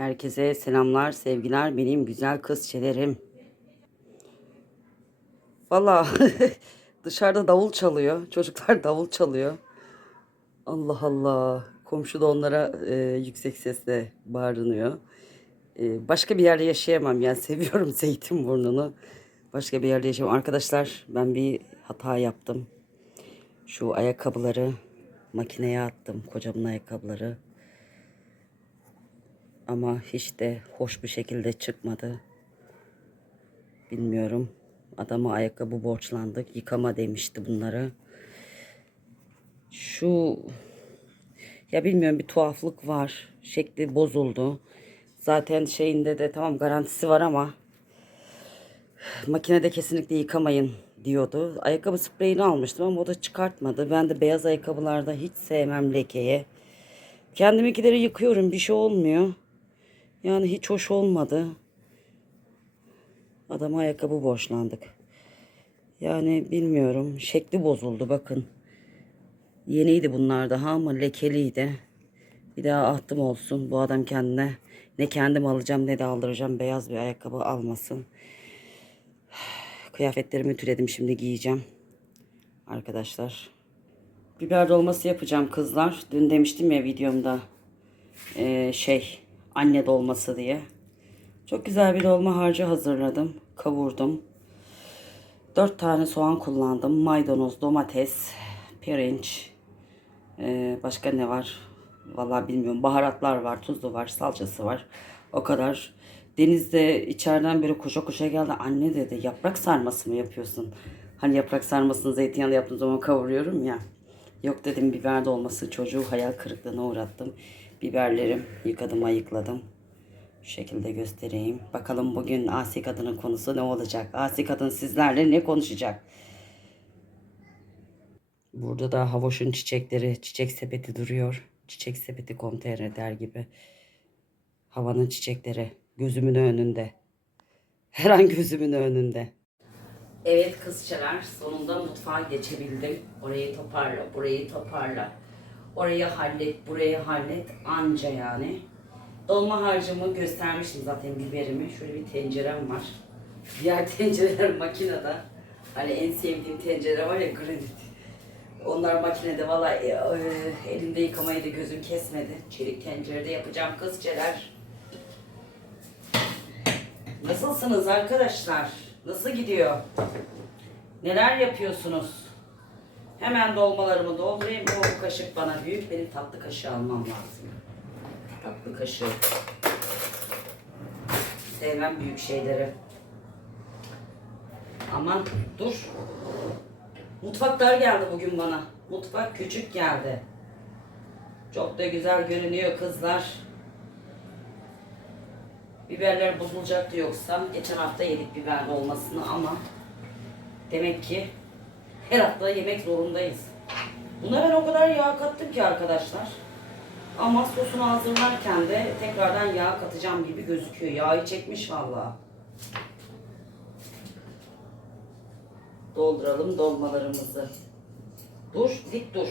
Herkese selamlar, sevgiler benim güzel kızçelerim. Valla dışarıda davul çalıyor. Çocuklar davul çalıyor. Allah Allah. Komşu da onlara e, yüksek sesle bağırınıyor. E, başka bir yerde yaşayamam. Yani seviyorum Zeytinburnu'nu. Başka bir yerde yaşayamam. Arkadaşlar ben bir hata yaptım. Şu ayakkabıları makineye attım. Kocamın ayakkabıları. Ama hiç de hoş bir şekilde çıkmadı. Bilmiyorum. Adama ayakkabı borçlandık. Yıkama demişti bunları. Şu ya bilmiyorum bir tuhaflık var. Şekli bozuldu. Zaten şeyinde de tamam garantisi var ama makinede kesinlikle yıkamayın diyordu. Ayakkabı spreyini almıştım ama o da çıkartmadı. Ben de beyaz ayakkabılarda hiç sevmem lekeye. Kendiminkileri yıkıyorum bir şey olmuyor. Yani hiç hoş olmadı. Adama ayakkabı borçlandık. Yani bilmiyorum. Şekli bozuldu bakın. Yeniydi bunlar daha ama lekeliydi. Bir daha ahtım olsun. Bu adam kendine ne kendim alacağım ne de aldıracağım. Beyaz bir ayakkabı almasın. Kıyafetlerimi ütüledim şimdi giyeceğim. Arkadaşlar. Biber dolması yapacağım kızlar. Dün demiştim ya videomda. Ee, şey anne dolması diye. Çok güzel bir dolma harcı hazırladım. Kavurdum. Dört tane soğan kullandım. Maydanoz, domates, pirinç. Ee, başka ne var? Vallahi bilmiyorum. Baharatlar var, tuzlu var, salçası var. O kadar. Denizde içeriden biri koşa koşa geldi. Anne dedi yaprak sarması mı yapıyorsun? Hani yaprak sarmasını zeytinyağlı yaptığım zaman kavuruyorum ya. Yok dedim biber dolması çocuğu hayal kırıklığına uğrattım. Biberlerim yıkadım ayıkladım. Şu şekilde göstereyim. Bakalım bugün Asi Kadın'ın konusu ne olacak? Asi Kadın sizlerle ne konuşacak? Burada da Havoş'un çiçekleri, çiçek sepeti duruyor. Çiçek sepeti komtere der gibi. Havanın çiçekleri gözümün önünde. Her an gözümün önünde. Evet kızçalar sonunda mutfağa geçebildim. Orayı toparla, burayı toparla. Orayı hallet, burayı hallet. Anca yani. Dolma harcımı göstermiştim zaten biberimi. Şöyle bir tencerem var. Diğer tencereler makinede. Hani en sevdiğim tencere var ya granit. Onlar makinede valla e, e, elimde yıkamayı da gözüm kesmedi. Çelik tencerede yapacağım kızçeler. Nasılsınız arkadaşlar? Nasıl gidiyor? Neler yapıyorsunuz? Hemen dolmalarımı doldurayım. O kaşık bana büyük. Benim tatlı kaşığı almam lazım. Tatlı kaşığı. Sevmem büyük şeyleri. Aman dur. Mutfaklar geldi bugün bana. Mutfak küçük geldi. Çok da güzel görünüyor kızlar. Biberler bozulacaktı yoksa. Geçen hafta yedik biber dolmasını ama demek ki her hafta yemek zorundayız. Buna ben o kadar yağ kattım ki arkadaşlar. Ama sosunu hazırlarken de tekrardan yağ katacağım gibi gözüküyor. Yağı çekmiş vallahi. Dolduralım dolmalarımızı. Dur, dik dur.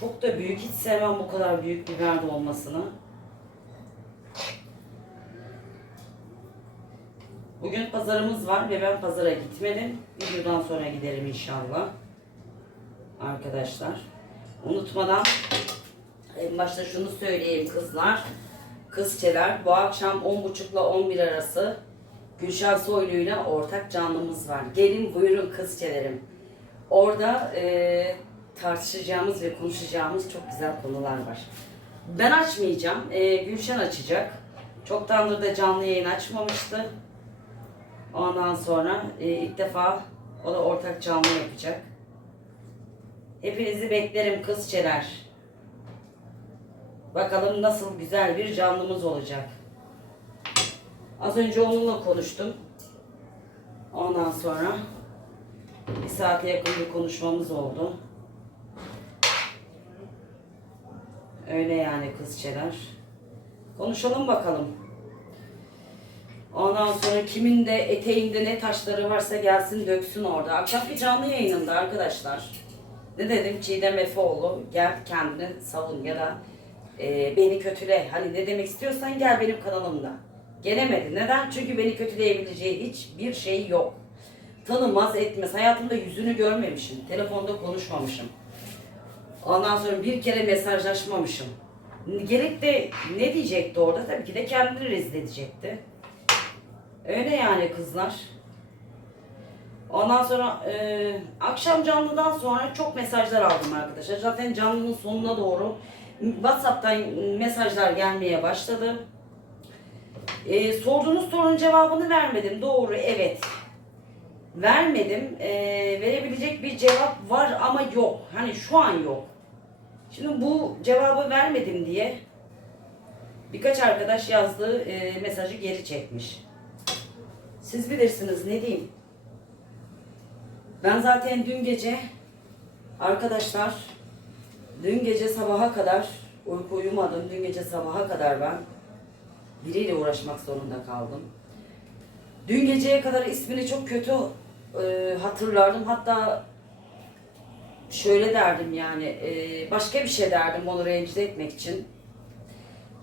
Çok da büyük. Hiç sevmem bu kadar büyük biber dolmasını. Bugün pazarımız var ve ben pazara gitmedim. Videodan sonra giderim inşallah. Arkadaşlar. Unutmadan en başta şunu söyleyeyim kızlar. Kızçeler bu akşam 10.30 ile 11 arası Gülşah Soylu ile ortak canlımız var. Gelin buyurun kızçelerim. Orada e, tartışacağımız ve konuşacağımız çok güzel konular var. Ben açmayacağım. E, Gülşen açacak. Çoktandır da canlı yayın açmamıştı. Ondan sonra e, ilk defa o da ortak canlı yapacak. Hepinizi beklerim kızçeler. Bakalım nasıl güzel bir canlımız olacak. Az önce onunla konuştum. Ondan sonra bir saate yakın bir konuşmamız oldu. Öyle yani kızçeler. Konuşalım bakalım. Ondan sonra kimin de eteğinde ne taşları varsa gelsin döksün orada. Akşamki canlı yayınında arkadaşlar. Ne dedim Çiğdem Efeoğlu gel kendini savun ya da e, beni kötüle. Hani ne demek istiyorsan gel benim kanalımda. Gelemedi. Neden? Çünkü beni kötüleyebileceği hiçbir şey yok. Tanımaz etmez. Hayatımda yüzünü görmemişim. Telefonda konuşmamışım. Ondan sonra bir kere mesajlaşmamışım. Gerek de ne diyecekti orada? Tabii ki de kendini rezil edecekti. Öyle yani kızlar. Ondan sonra e, akşam canlıdan sonra çok mesajlar aldım arkadaşlar. Zaten canlının sonuna doğru WhatsApp'tan mesajlar gelmeye başladı. E, sorduğunuz sorunun cevabını vermedim. Doğru, evet. Vermedim. E, verebilecek bir cevap var ama yok. Hani şu an yok. Şimdi bu cevabı vermedim diye birkaç arkadaş yazdığı e, mesajı geri çekmiş. Siz bilirsiniz ne diyeyim. Ben zaten dün gece arkadaşlar dün gece sabaha kadar uyku uyumadım. Dün gece sabaha kadar ben biriyle uğraşmak zorunda kaldım. Dün geceye kadar ismini çok kötü e, hatırlardım. Hatta şöyle derdim yani e, başka bir şey derdim onu rencide etmek için.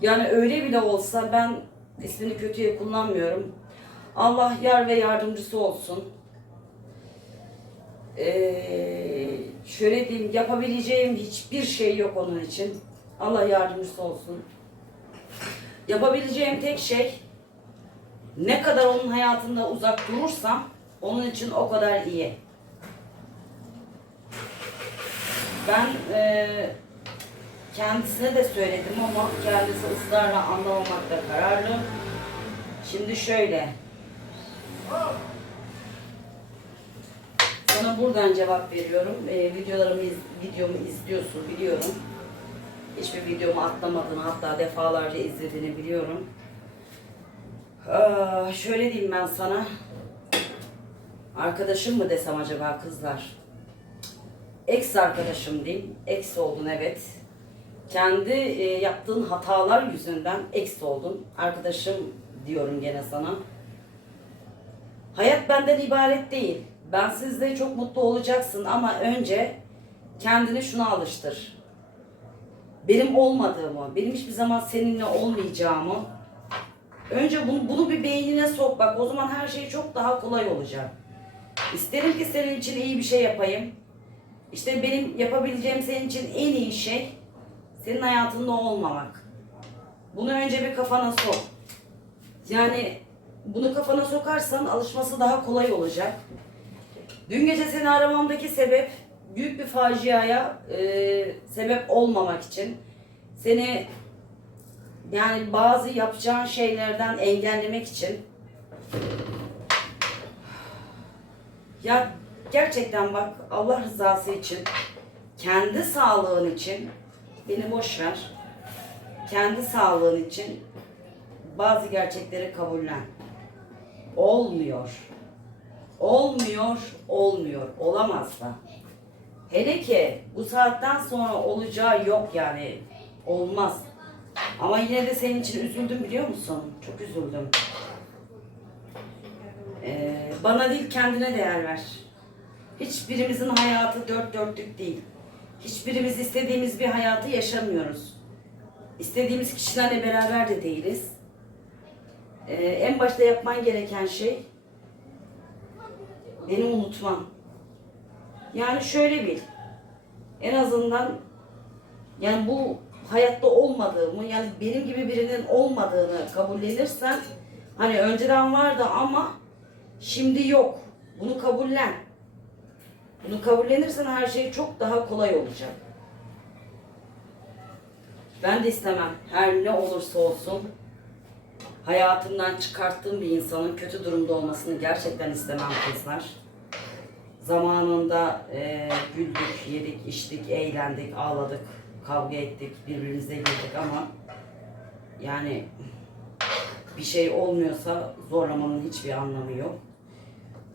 Yani öyle bile olsa ben ismini kötüye kullanmıyorum. Allah yar ve yardımcısı olsun. Ee, şöyle diyeyim yapabileceğim hiçbir şey yok onun için. Allah yardımcısı olsun. Yapabileceğim tek şey ne kadar onun hayatında uzak durursam onun için o kadar iyi. Ben e, kendisine de söyledim ama kendisi ısrarla anlamamakta kararlı. Şimdi şöyle. Sana buradan cevap veriyorum. E, videolarımı iz- videomu izliyorsun biliyorum. Hiçbir videomu atlamadığını hatta defalarca izlediğini biliyorum. Aa, şöyle diyeyim ben sana. Arkadaşım mı desem acaba kızlar? Ex arkadaşım diyeyim. Ex oldun evet. Kendi e, yaptığın hatalar yüzünden ex oldun. Arkadaşım diyorum gene sana. Hayat benden ibaret değil. Ben sizde çok mutlu olacaksın ama önce kendini şuna alıştır. Benim olmadığımı, benim hiçbir zaman seninle olmayacağımı önce bunu, bunu bir beynine sok bak. O zaman her şey çok daha kolay olacak. İsterim ki senin için iyi bir şey yapayım. İşte benim yapabileceğim senin için en iyi şey senin hayatında olmamak. Bunu önce bir kafana sok. Yani bunu kafana sokarsan alışması daha kolay olacak. Dün gece seni aramamdaki sebep büyük bir faciaya e, sebep olmamak için seni yani bazı yapacağın şeylerden engellemek için ya gerçekten bak Allah rızası için kendi sağlığın için beni boş ver. Kendi sağlığın için bazı gerçekleri kabullen. Olmuyor. Olmuyor, olmuyor. Olamaz da. Hele ki bu saatten sonra olacağı yok yani. Olmaz. Ama yine de senin için üzüldüm biliyor musun? Çok üzüldüm. Ee, bana değil kendine değer ver. Hiçbirimizin hayatı dört dörtlük değil. Hiçbirimiz istediğimiz bir hayatı yaşamıyoruz. İstediğimiz kişilerle beraber de değiliz. Ee, en başta yapman gereken şey beni unutman. Yani şöyle bil. En azından yani bu hayatta olmadığımı yani benim gibi birinin olmadığını kabullenirsen hani önceden vardı ama şimdi yok. Bunu kabullen. Bunu kabullenirsen her şey çok daha kolay olacak. Ben de istemem. Her ne olursa olsun hayatımdan çıkarttığım bir insanın kötü durumda olmasını gerçekten istemem kızlar. Zamanında e, güldük, yedik, içtik, eğlendik, ağladık, kavga ettik, birbirimize girdik ama yani bir şey olmuyorsa zorlamanın hiçbir anlamı yok.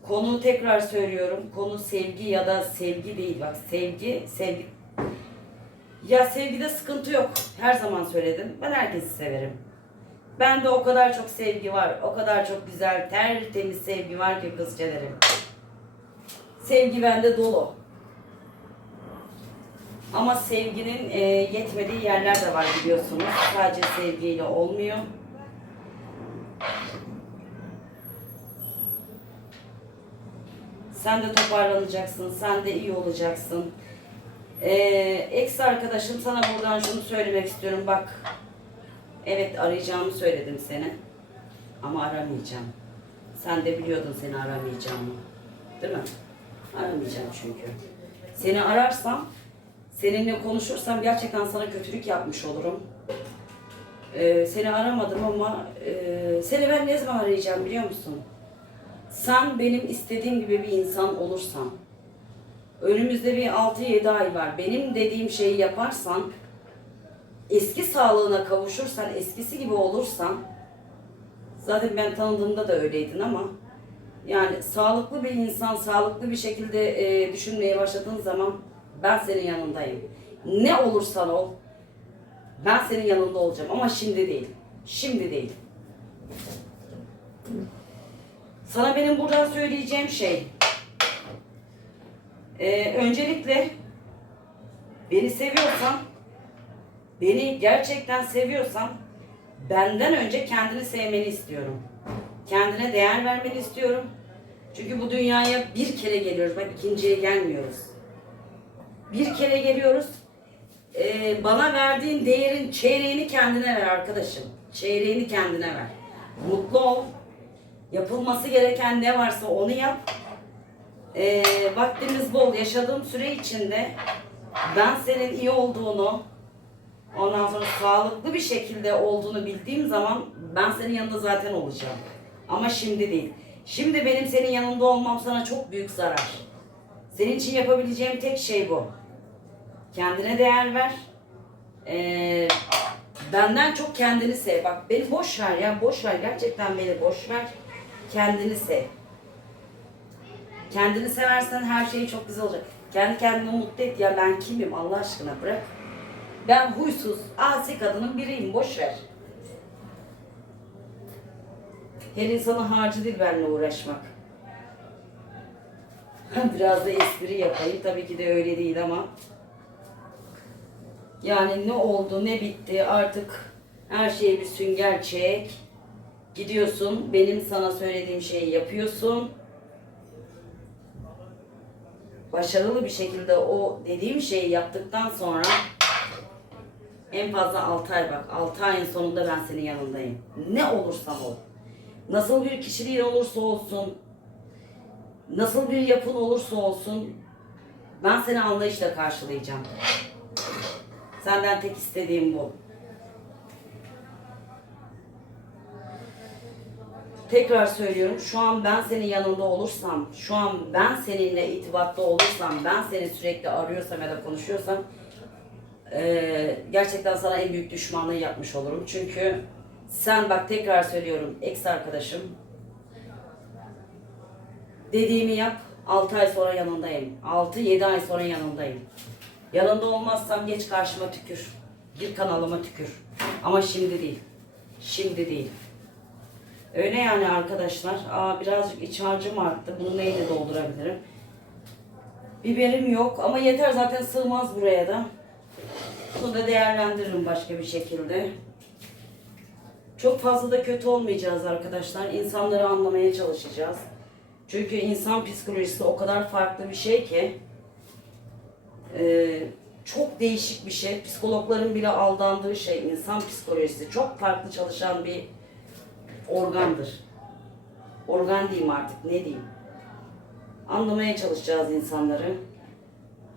Konu tekrar söylüyorum. Konu sevgi ya da sevgi değil. Bak sevgi, sevgi. Ya sevgide sıkıntı yok. Her zaman söyledim. Ben herkesi severim. Bende o kadar çok sevgi var. O kadar çok güzel, tertemiz sevgi var ki kızcelerim. Sevgi bende dolu. Ama sevginin e, yetmediği yerler de var biliyorsunuz. Sadece sevgiyle olmuyor. Sen de toparlanacaksın, sen de iyi olacaksın. Ee, ex arkadaşım sana buradan şunu söylemek istiyorum. Bak, evet arayacağımı söyledim seni. Ama aramayacağım. Sen de biliyordun seni aramayacağımı. Değil mi? Aramayacağım çünkü. Seni ararsam, seninle konuşursam gerçekten sana kötülük yapmış olurum. Ee, seni aramadım ama e, seni ben ne zaman arayacağım biliyor musun? Sen benim istediğim gibi bir insan olursan, önümüzde bir 6-7 ay var. Benim dediğim şeyi yaparsan, eski sağlığına kavuşursan, eskisi gibi olursan, zaten ben tanıdığımda da öyleydin ama, yani sağlıklı bir insan, sağlıklı bir şekilde e, düşünmeye başladığın zaman ben senin yanındayım. Ne olursan ol, ben senin yanında olacağım ama şimdi değil. Şimdi değil. Sana benim buradan söyleyeceğim şey. Ee, öncelikle beni seviyorsan, beni gerçekten seviyorsan benden önce kendini sevmeni istiyorum. Kendine değer vermeni istiyorum. Çünkü bu dünyaya bir kere geliyoruz. Bak ikinciye gelmiyoruz. Bir kere geliyoruz. Ee, bana verdiğin değerin çeyreğini kendine ver arkadaşım. Çeyreğini kendine ver. Mutlu ol. Yapılması gereken ne varsa onu yap. Ee, vaktimiz bol. Yaşadığım süre içinde ben senin iyi olduğunu, ondan sonra sağlıklı bir şekilde olduğunu bildiğim zaman ben senin yanında zaten olacağım. Ama şimdi değil. Şimdi benim senin yanında olmam sana çok büyük zarar. Senin için yapabileceğim tek şey bu. Kendine değer ver. Ee, benden çok kendini sev. Bak beni boş ver ya boş ver. Gerçekten beni boş ver. Kendini sev. Kendini seversen her şey çok güzel olacak. Kendi kendini mutlu et ya ben kimim Allah aşkına bırak. Ben huysuz, asi kadının biriyim boş ver. Her insana harcı değil benimle uğraşmak. Biraz da espri yapayım. Tabii ki de öyle değil ama. Yani ne oldu ne bitti artık her şeye bir sünger çek. Gidiyorsun benim sana söylediğim şeyi yapıyorsun. Başarılı bir şekilde o dediğim şeyi yaptıktan sonra en fazla 6 ay bak 6 ayın sonunda ben senin yanındayım. Ne olursam ol. Nasıl bir kişiliğin olursa olsun, nasıl bir yapın olursa olsun ben seni anlayışla karşılayacağım. Senden tek istediğim bu. Tekrar söylüyorum. Şu an ben senin yanında olursam, şu an ben seninle itibatta olursam, ben seni sürekli arıyorsam ya da konuşuyorsam eee, gerçekten sana en büyük düşmanlığı yapmış olurum. Çünkü sen bak tekrar söylüyorum ex arkadaşım dediğimi yap 6 ay sonra yanındayım. 6-7 ay sonra yanındayım. Yanında olmazsam geç karşıma tükür. Gir kanalıma tükür. Ama şimdi değil. Şimdi değil. Öyle yani arkadaşlar. Aa birazcık iç harcım arttı. Bunu neyle doldurabilirim? Biberim yok ama yeter zaten sığmaz buraya da. Bunu da değerlendiririm başka bir şekilde. Çok fazla da kötü olmayacağız arkadaşlar. İnsanları anlamaya çalışacağız. Çünkü insan psikolojisi o kadar farklı bir şey ki e, çok değişik bir şey. Psikologların bile aldandığı şey insan psikolojisi. Çok farklı çalışan bir organdır. Organ diyeyim artık ne diyeyim. Anlamaya çalışacağız insanları.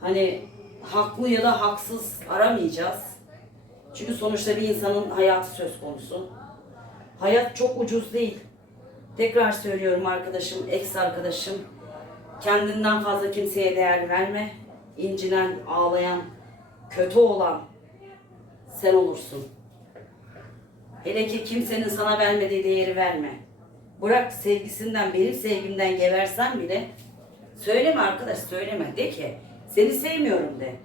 Hani haklı ya da haksız aramayacağız. Çünkü sonuçta bir insanın hayatı söz konusu. Hayat çok ucuz değil. Tekrar söylüyorum arkadaşım, ex arkadaşım. Kendinden fazla kimseye değer verme. İncinen, ağlayan, kötü olan sen olursun. Hele ki kimsenin sana vermediği değeri verme. Bırak sevgisinden, benim sevgimden geversen bile söyleme arkadaş söyleme. De ki seni sevmiyorum de.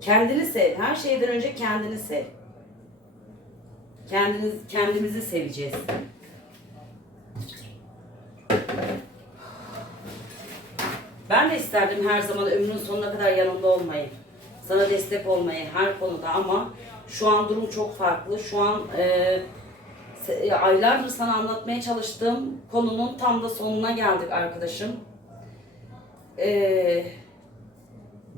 Kendini sev. Her şeyden önce kendini sev. Kendiniz, kendimizi seveceğiz. Ben de isterdim her zaman ömrün sonuna kadar yanında olmayı. Sana destek olmayı her konuda ama şu an durum çok farklı. Şu an e, aylardır sana anlatmaya çalıştığım konunun tam da sonuna geldik arkadaşım. E,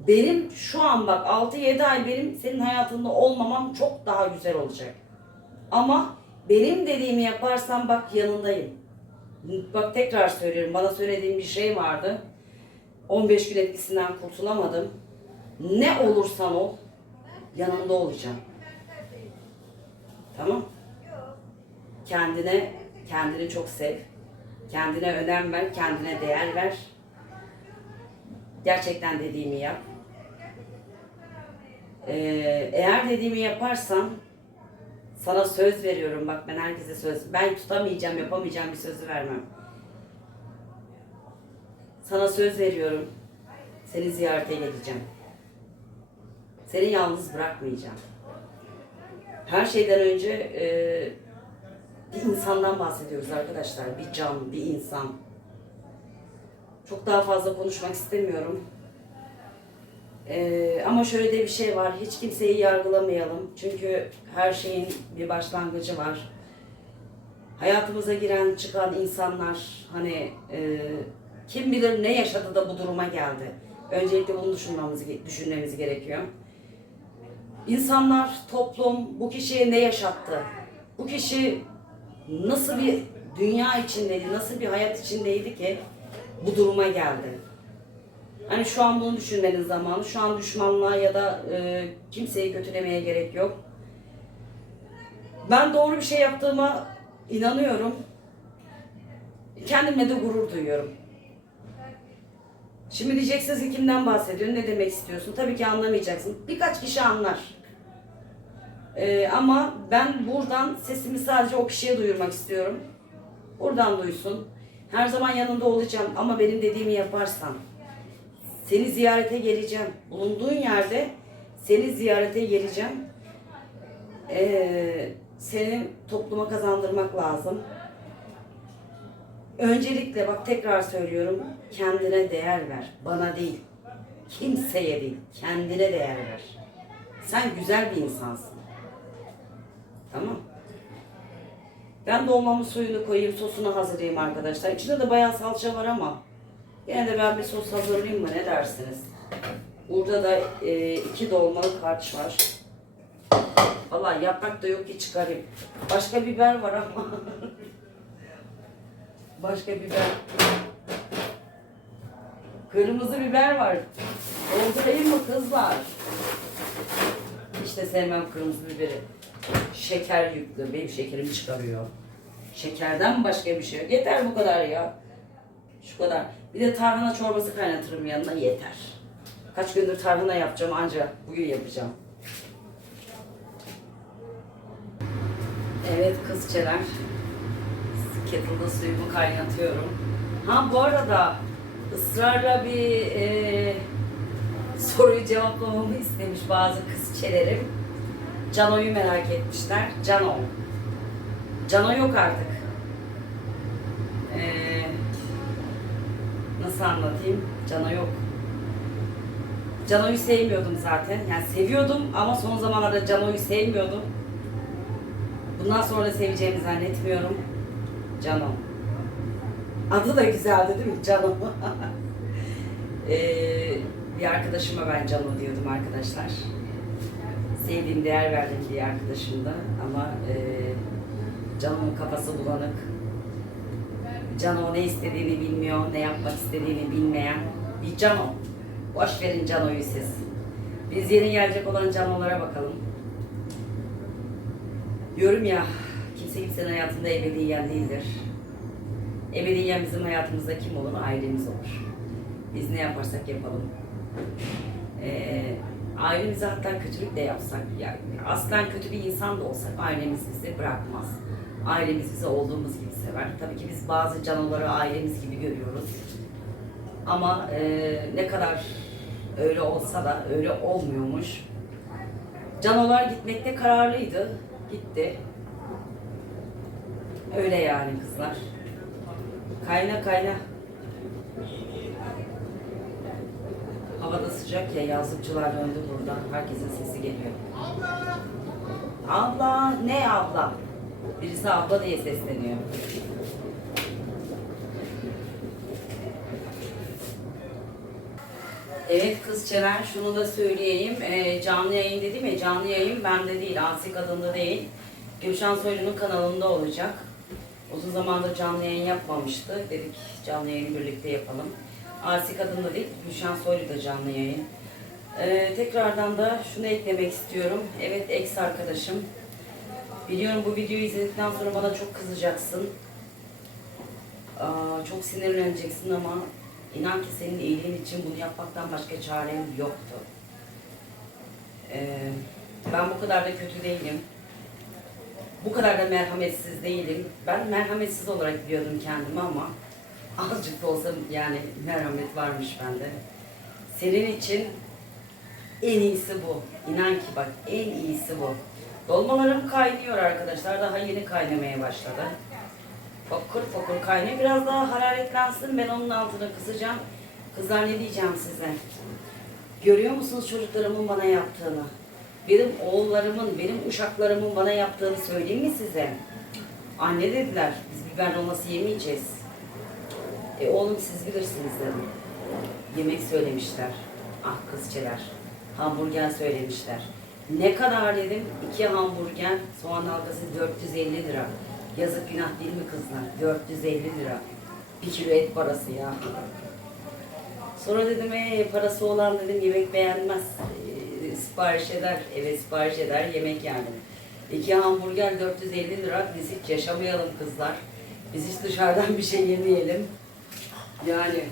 benim şu an bak 6-7 ay benim senin hayatında olmamam çok daha güzel olacak. Ama benim dediğimi yaparsan bak yanındayım. Bak tekrar söylüyorum. Bana söylediğin bir şey vardı. 15 gün etkisinden kurtulamadım. Ne olursan ol yanında olacağım. Tamam? Kendine kendini çok sev. Kendine önem ver, kendine değer ver. Gerçekten dediğimi yap. Ee, eğer dediğimi yaparsan sana söz veriyorum bak ben herkese söz ben tutamayacağım yapamayacağım bir sözü vermem. Sana söz veriyorum. Seni ziyarete geleceğim. Seni yalnız bırakmayacağım. Her şeyden önce e, bir insandan bahsediyoruz arkadaşlar. Bir can, bir insan. Çok daha fazla konuşmak istemiyorum. Ee, ama şöyle de bir şey var. Hiç kimseyi yargılamayalım. Çünkü her şeyin bir başlangıcı var. Hayatımıza giren, çıkan insanlar hani e, kim bilir ne yaşadı da bu duruma geldi. Öncelikle bunu düşünmemiz, düşünmemiz gerekiyor. İnsanlar, toplum bu kişiye ne yaşattı? Bu kişi nasıl bir dünya içindeydi, nasıl bir hayat içindeydi ki bu duruma geldi? Hani şu an bunu düşünmenin zamanı. Şu an düşmanlığa ya da e, kimseyi kötülemeye gerek yok. Ben doğru bir şey yaptığıma inanıyorum. Kendimle de gurur duyuyorum. Şimdi diyeceksiniz ki kimden bahsediyorsun, ne demek istiyorsun? Tabii ki anlamayacaksın. Birkaç kişi anlar. E, ama ben buradan sesimi sadece o kişiye duyurmak istiyorum. Buradan duysun. Her zaman yanında olacağım ama benim dediğimi yaparsan, seni ziyarete geleceğim. Bulunduğun yerde seni ziyarete geleceğim. Ee, seni topluma kazandırmak lazım. Öncelikle bak tekrar söylüyorum. Kendine değer ver. Bana değil. Kimseye değil. Kendine değer ver. Sen güzel bir insansın. Tamam. Ben dolmamın suyunu koyayım, sosunu hazırlayayım arkadaşlar. İçinde de bayağı salça var ama Yine de ben bir sos hazırlayayım mı ne dersiniz? Burada da e, iki dolmalık harç var. Valla yaprak da yok ki çıkarayım. Başka biber var ama. Başka biber. Kırmızı biber var. Doldurayım mı kızlar? İşte sevmem kırmızı biberi. Şeker yüklü. Benim şekerim çıkarıyor. Şekerden başka bir şey yok. Yeter bu kadar ya. Şu kadar. Bir de tarhana çorbası kaynatırım yanına yeter. Kaç gündür tarhana yapacağım ancak bugün yapacağım. Evet kızçeler. Kettle'da suyumu kaynatıyorum. Ha bu arada ısrarla bir e, soruyu cevaplamamı istemiş bazı kızçelerim. Cano'yu merak etmişler. Cano. Cano yok artık. Eee nasıl anlatayım? Cana yok. Cano'yu sevmiyordum zaten. Yani seviyordum ama son zamanlarda Cano'yu sevmiyordum. Bundan sonra da seveceğimi zannetmiyorum. Cano. Adı da güzeldi değil mi? Cano. ee, bir arkadaşıma ben Cano diyordum arkadaşlar. Sevdiğim, değer verdiğim bir arkadaşımdı ama e, Cano'nun kafası bulanık. Cano ne istediğini bilmiyor, ne yapmak istediğini bilmeyen bir Cano. Boş verin Cano'yu siz. Biz yeni gelecek olan Cano'lara bakalım. Diyorum ya, kimse kimsenin hayatında ebediyen değildir. Ebediyen bizim hayatımızda kim olur? Ailemiz olur. Biz ne yaparsak yapalım. Ee, ailemize hatta kötülük de yapsak, yani aslen kötü bir insan da olsak ailemiz bizi bırakmaz. Ailemiz bizi olduğumuz gibi sever. Tabii ki biz bazı canavarı ailemiz gibi görüyoruz. Ama e, ne kadar öyle olsa da öyle olmuyormuş. Canavar gitmekte kararlıydı. Gitti. Öyle yani kızlar. Kayna kayna. Havada sıcak ya yazlıkçılar döndü burada. Herkesin sesi geliyor. Abla ne abla? Birisi abla diye sesleniyor. Evet kızçeler şunu da söyleyeyim. Ee, canlı yayın dedim ya canlı yayın bende değil. Asik adında değil. Gülşen Soylu'nun kanalında olacak. Uzun zamandır canlı yayın yapmamıştı. Dedik canlı yayını birlikte yapalım. Asik adında değil. Gülşen Soylu da canlı yayın. Ee, tekrardan da şunu eklemek istiyorum. Evet ex arkadaşım. Biliyorum bu videoyu izledikten sonra bana çok kızacaksın. Aa, çok sinirleneceksin ama inan ki senin iyiliğin için bunu yapmaktan başka çarem yoktu. Ee, ben bu kadar da kötü değilim. Bu kadar da merhametsiz değilim. Ben merhametsiz olarak biliyordum kendimi ama azıcık da olsa yani merhamet varmış bende. Senin için en iyisi bu. İnan ki bak en iyisi bu. Dolmalarım kaynıyor arkadaşlar. Daha yeni kaynamaya başladı. Fokur fokur kaynıyor. Biraz daha hararetlensin. Ben onun altına kısacağım. Kızlar ne diyeceğim size? Görüyor musunuz çocuklarımın bana yaptığını? Benim oğullarımın, benim uşaklarımın bana yaptığını söyleyeyim mi size? Anne dediler, biz biber dolması yemeyeceğiz. E oğlum siz bilirsiniz dedim. Yemek söylemişler. Ah kızçeler. Hamburger söylemişler. Ne kadar dedim? İki hamburger, soğan halkası 450 lira. Yazık günah değil mi kızlar? 450 lira. Bir kilo et parası ya. Sonra dedim ee, parası olan dedim yemek beğenmez. Ee, sipariş eder, eve sipariş eder, yemek yani. İki hamburger 450 lira. Biz hiç yaşamayalım kızlar. Biz hiç dışarıdan bir şey yemeyelim. Yani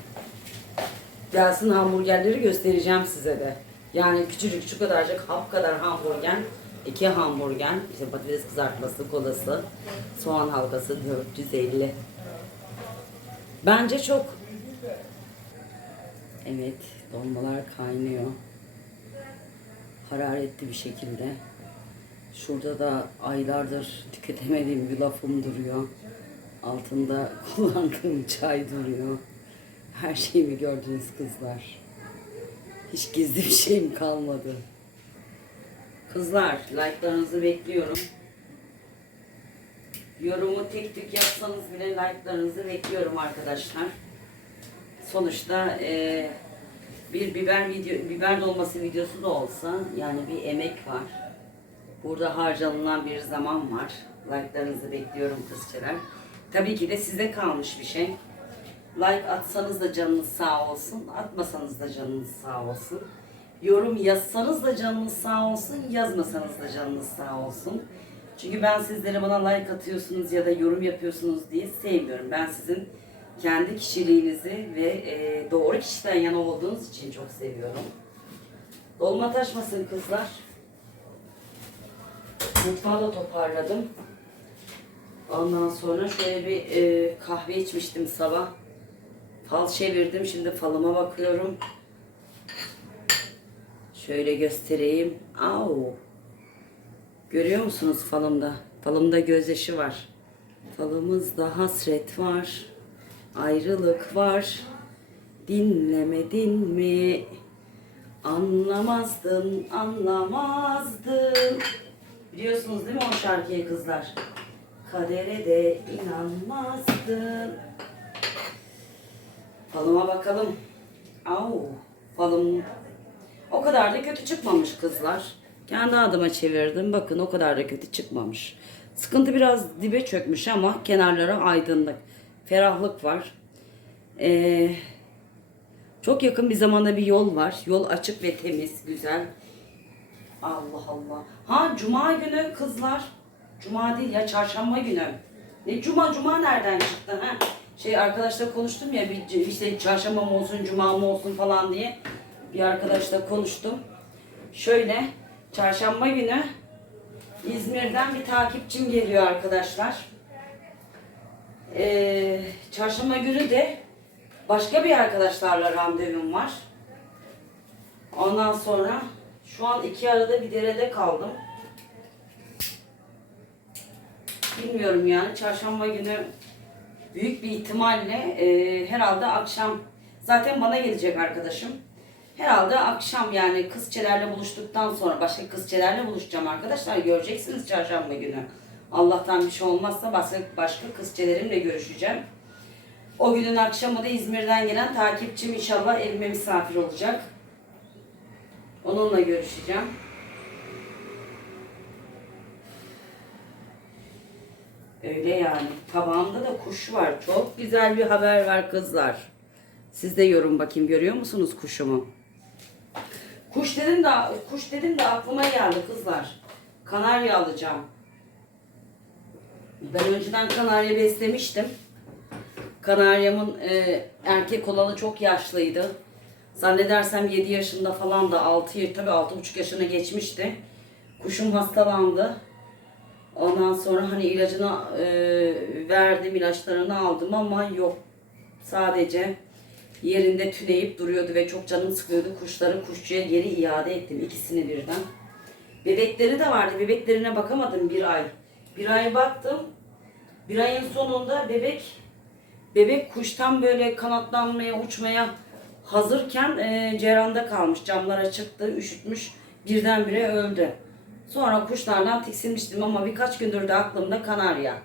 gelsin hamburgerleri göstereceğim size de. Yani küçücük şu kadarcık hap kadar hamburger, iki hamburger, işte patates kızartması, kolası, soğan halkası 450. Bence çok. Evet, dolmalar kaynıyor. Hararetli bir şekilde. Şurada da aylardır tüketemediğim bir lafım duruyor. Altında kullandığım çay duruyor. Her şeyimi gördünüz kızlar. Hiç gizli bir şeyim kalmadı. Kızlar, like'larınızı bekliyorum. Yorumu tek tük yapsanız bile like'larınızı bekliyorum arkadaşlar. Sonuçta eee, bir biber video, biber dolması videosu da olsa yani bir emek var. Burada harcanılan bir zaman var. Like'larınızı bekliyorum kızçeler. Tabii ki de size kalmış bir şey. Like atsanız da canınız sağ olsun, atmasanız da canınız sağ olsun. Yorum yazsanız da canınız sağ olsun, yazmasanız da canınız sağ olsun. Çünkü ben sizlere bana like atıyorsunuz ya da yorum yapıyorsunuz diye sevmiyorum. Ben sizin kendi kişiliğinizi ve e, doğru kişiden yana olduğunuz için çok seviyorum. Dolma taşmasın kızlar. Mutfağı da toparladım. Ondan sonra şöyle bir e, kahve içmiştim sabah. Fal çevirdim. Şimdi falıma bakıyorum. Şöyle göstereyim. Au. Görüyor musunuz falımda? Falımda gözyaşı var. Falımızda hasret var. Ayrılık var. Dinlemedin mi? Anlamazdın, anlamazdın. Biliyorsunuz değil mi o şarkıyı kızlar? Kadere de inanmazdın. Falıma bakalım. Au, falım o kadar da kötü çıkmamış kızlar. Kendi adıma çevirdim. Bakın o kadar da kötü çıkmamış. Sıkıntı biraz dibe çökmüş ama kenarlara aydınlık. Ferahlık var. Ee, çok yakın bir zamanda bir yol var. Yol açık ve temiz, güzel. Allah Allah. Ha cuma günü kızlar. Cuma değil ya çarşamba günü. Ne cuma cuma nereden çıktı ha? Şey arkadaşla konuştum ya bir, işte çarşamba mı olsun cuma mı olsun falan diye. Bir arkadaşla konuştum. Şöyle çarşamba günü İzmir'den bir takipçim geliyor arkadaşlar. Ee, çarşamba günü de başka bir arkadaşlarla randevum var. Ondan sonra şu an iki arada bir derede kaldım. Bilmiyorum yani çarşamba günü büyük bir ihtimalle e, herhalde akşam zaten bana gelecek arkadaşım. Herhalde akşam yani kızçelerle buluştuktan sonra başka kızçelerle buluşacağım arkadaşlar. Göreceksiniz çarşamba günü. Allah'tan bir şey olmazsa başka, başka kızçelerimle görüşeceğim. O günün akşamı da İzmir'den gelen takipçim inşallah evime misafir olacak. Onunla görüşeceğim. Öyle yani. Tabağımda da kuş var. Çok güzel bir haber var kızlar. Siz de yorum bakayım. Görüyor musunuz kuşumu? Kuş dedim de kuş dedim de aklıma geldi kızlar. Kanarya alacağım. Ben önceden kanarya beslemiştim. Kanaryamın e, erkek olanı çok yaşlıydı. Zannedersem 7 yaşında falan da 6 tabii 6,5 yaşına geçmişti. Kuşum hastalandı. Ondan sonra hani ilacını e, verdim, ilaçlarını aldım ama yok. Sadece yerinde tüneyip duruyordu ve çok canım sıkıyordu. Kuşları kuşçuya geri iade ettim ikisini birden. Bebekleri de vardı. Bebeklerine bakamadım bir ay. Bir ay baktım. Bir ayın sonunda bebek bebek kuştan böyle kanatlanmaya, uçmaya hazırken e, cerranda kalmış. Camlara çıktı, üşütmüş. Birdenbire öldü. Sonra kuşlardan tiksinmiştim ama birkaç gündür de aklımda kanarya.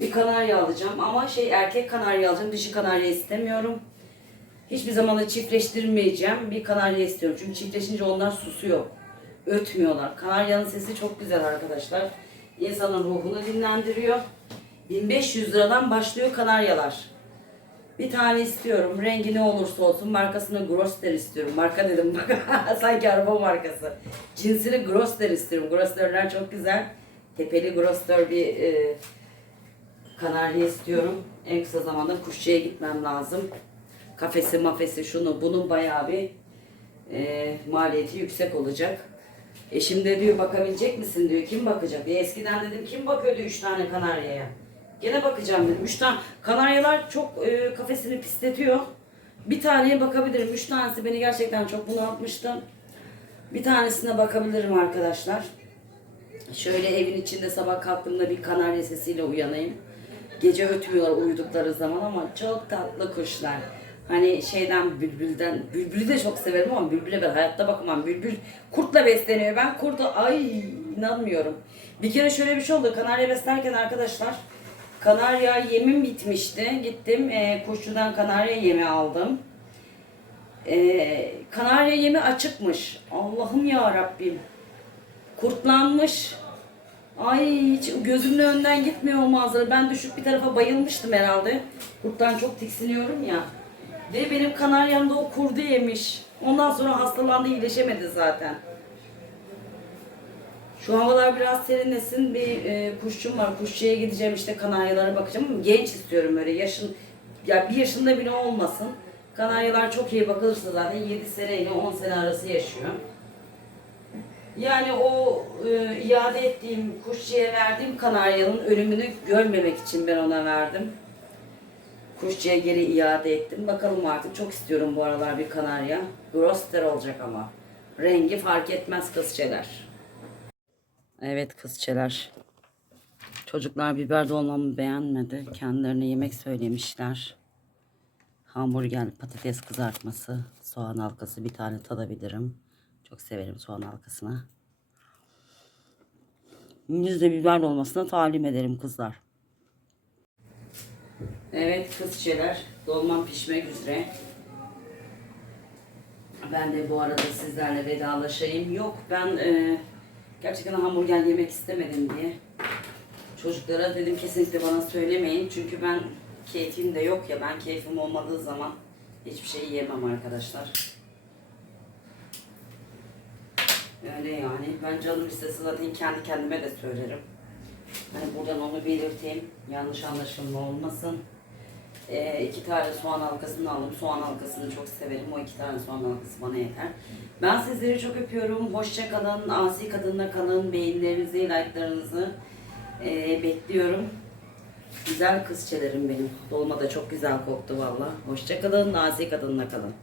Bir kanarya alacağım ama şey erkek kanarya alacağım. Dişi kanarya istemiyorum. Hiçbir zaman da çiftleştirmeyeceğim. Bir kanarya istiyorum. Çünkü çiftleşince onlar susuyor. Ötmüyorlar. Kanaryanın sesi çok güzel arkadaşlar. İnsanın ruhunu dinlendiriyor. 1500 liradan başlıyor kanaryalar. Bir tane istiyorum. Rengi ne olursa olsun. Markasını Grosster istiyorum. Marka dedim bak. Sanki araba markası. Cinsini Grosster istiyorum. Grosster'ler çok güzel. Tepeli Grosster bir e, kanarya istiyorum. En kısa zamanda kuşçuya gitmem lazım. Kafesi mafesi şunu bunun bayağı bir e, maliyeti yüksek olacak. Eşim de diyor bakabilecek misin diyor. Kim bakacak? E, eskiden dedim kim bakıyordu üç tane kanaryaya? Gene bakacağım dedim. Üç tane kanaryalar çok e, kafesini pisletiyor. Bir taneye bakabilirim. Üç tanesi beni gerçekten çok bunaltmıştı. Bir tanesine bakabilirim arkadaşlar. Şöyle evin içinde sabah kalktığımda bir kanarya sesiyle uyanayım. Gece ötmüyorlar uyudukları zaman ama çok tatlı kuşlar. Hani şeyden bülbülden, bülbülü de çok severim ama bülbüle ben hayatta bakamam. Bülbül kurtla besleniyor. Ben kurtu ay inanmıyorum. Bir kere şöyle bir şey oldu. Kanarya beslerken arkadaşlar kanarya yemim bitmişti. Gittim e, kuşçudan kanarya yemi aldım. E, kanarya yemi açıkmış. Allah'ım ya Rabbim. Kurtlanmış. Ay hiç gözümün önünden gitmiyor o manzara. Ben düşüp bir tarafa bayılmıştım herhalde. Kurttan çok tiksiniyorum ya. Ve benim kanaryam da o kurdu yemiş. Ondan sonra hastalandı iyileşemedi zaten. Şu havalar biraz serinlesin. Bir e, kuşçum var. Kuşçuya gideceğim işte kanaryalara bakacağım genç istiyorum öyle. Yaşın ya bir yaşında bile olmasın. Kanaryalar çok iyi bakılırsa zaten 7 sene ile 10 sene arası yaşıyor. Yani o e, iade ettiğim, kuşçuya verdiğim kanaryanın ölümünü görmemek için ben ona verdim. Kuşçuya geri iade ettim. Bakalım artık çok istiyorum bu aralar bir kanarya. Groster olacak ama. Rengi fark etmez kızçeler. Evet kızçeler. Çocuklar biber dolmamı beğenmedi. Kendilerine yemek söylemişler. Hamburger, patates kızartması, soğan halkası bir tane tadabilirim. Çok severim soğan halkasını. Yüzde biber dolmasına talim ederim kızlar. Evet kızçeler dolmam pişmek üzere. Ben de bu arada sizlerle vedalaşayım. Yok ben e, gerçekten hamburger yemek istemedim diye. Çocuklara dedim kesinlikle bana söylemeyin. Çünkü ben keyfim de yok ya. Ben keyfim olmadığı zaman hiçbir şey yiyemem arkadaşlar. Öyle yani. Ben canım istese zaten kendi kendime de söylerim. Hani buradan onu belirteyim. Yanlış anlaşılma olmasın. Ee, iki tane soğan halkasını aldım. Soğan halkasını çok severim. O iki tane soğan halkası bana yeter. Ben sizleri çok öpüyorum. Hoşça kalın. Asi kadınla kalın. Beğenilerinizi, like'larınızı ee, bekliyorum. Güzel kızçelerim benim. Dolma da çok güzel koktu valla. Hoşça kalın. Nazik kadınla kalın.